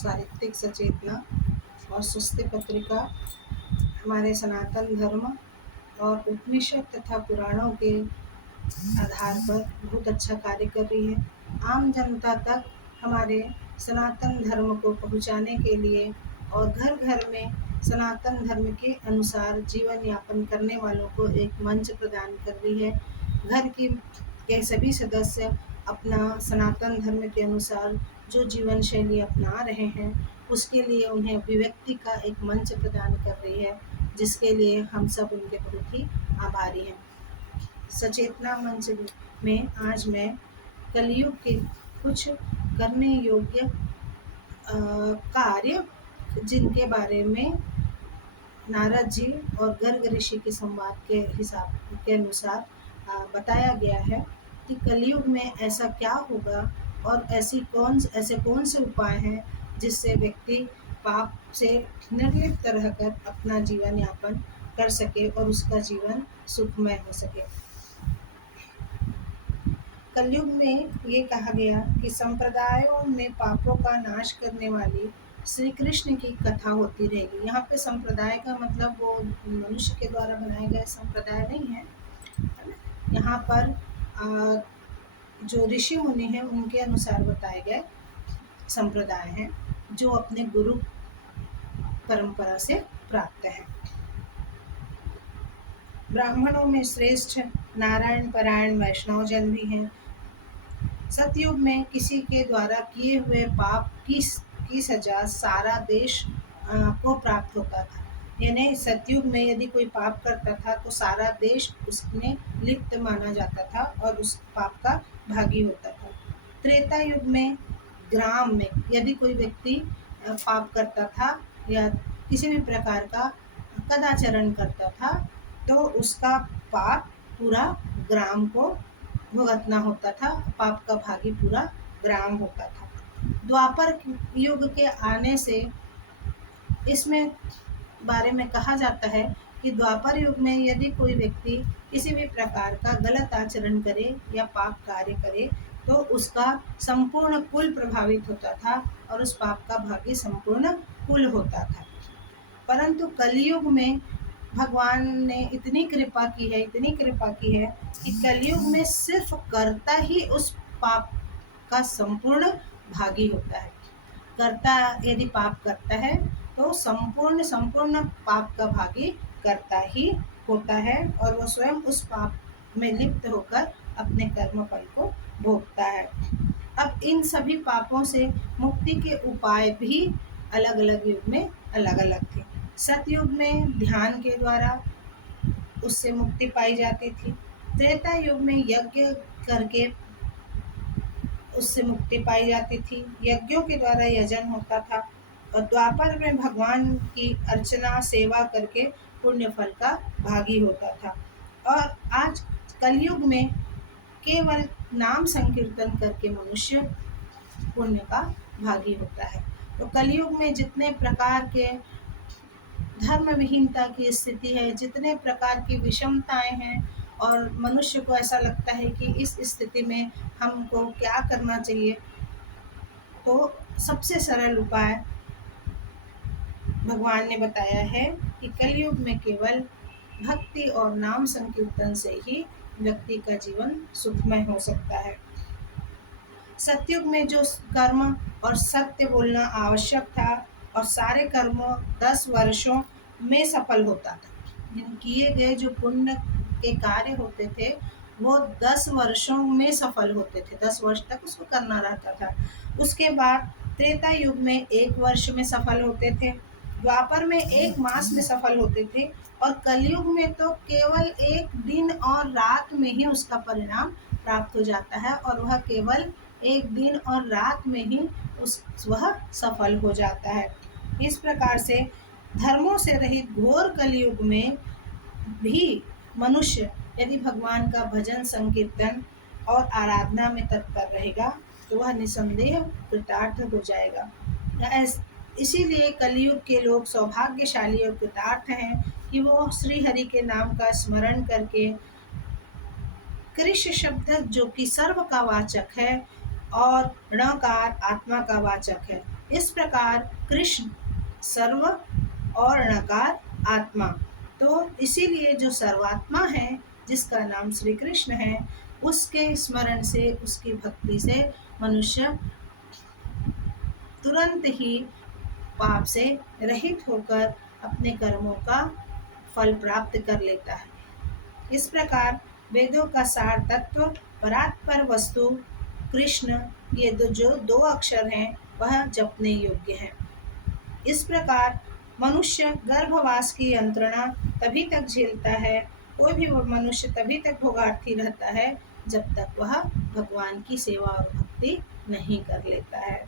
साहित्यिक सचेतना और स्वस्ति पत्रिका हमारे सनातन धर्म और उपनिषद तथा पुराणों के आधार पर बहुत अच्छा कार्य कर रही है। आम जनता तक हमारे सनातन धर्म को पहुंचाने के लिए और घर घर में सनातन धर्म के अनुसार जीवन यापन करने वालों को एक मंच प्रदान कर रही है। घर के सभी सदस्य अपना सनातन धर्म के अनुसार जो जीवन शैली अपना रहे हैं उसके लिए उन्हें अभिव्यक्ति का एक मंच प्रदान कर रही है, जिसके लिए हम सब उनके बहुत ही आभारी हैं। सचेतना मंच में आज मैं कलयुग के कुछ करने योग्य कार्य जिनके बारे में नारद जी और गर्ग ऋषि के संवाद के अनुसार बताया गया है कि कलयुग में ऐसा क्या होगा और ऐसे कौन से उपाय हैं जिससे व्यक्ति पाप से निर्लिप्त रहकर अपना जीवन यापन कर सके और उसका जीवन सुखमय हो सके। कलयुग में ये कहा गया कि संप्रदायों में पापों का नाश करने वाली श्री कृष्ण की कथा होती रहेगी। यहाँ पे संप्रदाय का मतलब वो मनुष्य के द्वारा बनाए गए संप्रदाय नहीं है, यहाँ पर जो ऋषि मुनि हैं उनके अनुसार बताए गए संप्रदाय हैं जो अपने गुरु परंपरा से प्राप्त हैं। ब्राह्मणों में श्रेष्ठ नारायण परायण वैष्णव जन भी हैं। सतयुग में किसी के द्वारा किए हुए पाप की सजा सारा देश को प्राप्त होता था। यानी सतयुग में यदि कोई पाप करता था तो सारा देश उसमें लिप्त माना जाता था और उस पाप का भागी होता था। त्रेता युग में ग्राम में यदि कोई व्यक्ति पाप करता था या किसी भी प्रकार का कदाचरण करता था तो उसका पाप पूरा ग्राम को भुगतना होता था, पाप का भागी पूरा ग्राम होता था। द्वापर युग के आने से इसमें बारे में कहा जाता है कि द्वापर युग में यदि कोई व्यक्ति किसी भी प्रकार का गलत आचरण करे या पाप कार्य करे तो उसका संपूर्ण कुल प्रभावित होता था और उस पाप का भागी संपूर्ण कुल होता था। परंतु कलयुग में भगवान ने इतनी कृपा की है कि कलयुग में सिर्फ कर्ता ही उस पाप का संपूर्ण भागी होता है। कर्ता यदि पाप करता है तो संपूर्ण पाप का भागी कर्ता ही होता है और वो स्वयं उस पाप में लिप्त होकर अपने कर्म फल को भोगता है। अब इन सभी पापों से मुक्ति के उपाय भी अलग अलग युग में अलग अलग थे। सतयुग में ध्यान के द्वारा उससे मुक्ति पाई जाती थी। त्रेता युग में यज्ञ करके उससे मुक्ति पाई जाती थी, यज्ञों के द्वारा यजन होता था और द्वापर में भगवान की अर्चना सेवा करके पुण्य फल का भागी होता था। और आज कलयुग में केवल नाम संकीर्तन करके मनुष्य पुण्य का भागी होता है। तो कलयुग में जितने प्रकार के धर्म विहीनता की स्थिति है, जितने प्रकार की विषमताएं हैं और मनुष्य को ऐसा लगता है कि इस स्थिति में हमको क्या करना चाहिए, तो सबसे सरल उपाय भगवान ने बताया है कि कलयुग में केवल भक्ति और नाम संकीर्तन से ही व्यक्ति का जीवन सुखमय हो सकता है। सतयुग में जो कर्म और सत्य बोलना आवश्यक था और सारे कर्म 10 वर्षों में सफल होता था। जिन किए गए जो पुण्य के कार्य होते थे वो 10 वर्षों में सफल होते थे, 10 वर्ष तक उसको करना रहता था। उसके बाद त्रेता युग में 1 वर्ष में सफल होते थे, द्वापर में 1 मास में सफल होते थे और कलयुग में तो केवल 1 दिन और रात में ही उसका परिणाम प्राप्त हो जाता है और वह केवल 1 दिन और रात में ही वह सफल हो जाता है। इस प्रकार से धर्मों से रहित घोर कलयुग में भी मनुष्य यदि भगवान का भजन संकीर्तन और आराधना में तत्पर रहेगा तो वह निसंदेह कृतार्थ हो जाएगा। इसीलिए कलयुग के लोग सौभाग्यशाली और कृतार्थ हैं कि वो श्री हरि के नाम का स्मरण करके कृष्ण शब्द जो कि सर्व का वाचक है और णकार आत्मा का वाचक है, इस प्रकार कृष्ण सर्व और नकार आत्मा, तो इसीलिए जो सर्वात्मा है, जिसका नाम श्री कृष्ण है, उसके स्मरण से, उसकी भक्ति से मनुष्य तुरंत ही पाप से रहित होकर अपने कर्मों का फल प्राप्त कर लेता है। इस प्रकार वेदों का सार तत्व परात्पर वस्तु कृष्ण, ये जो दो अक्षर हैं वह जपने योग्य है। इस प्रकार मनुष्य गर्भवास की यंत्रणा तभी तक झेलता है, कोई भी मनुष्य तभी तक भोगार्थी रहता है जब तक वह भगवान की सेवा और भक्ति नहीं कर लेता है।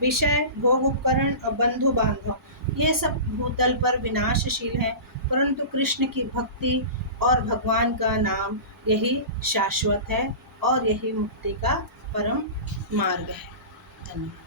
विषय, भोग उपकरण और बंधु बांधव ये सब भूतल पर विनाशशील हैं, परंतु कृष्ण की भक्ति और भगवान का नाम यही शाश्वत है और यही मुक्ति का परम मार्ग है। धन्यवाद।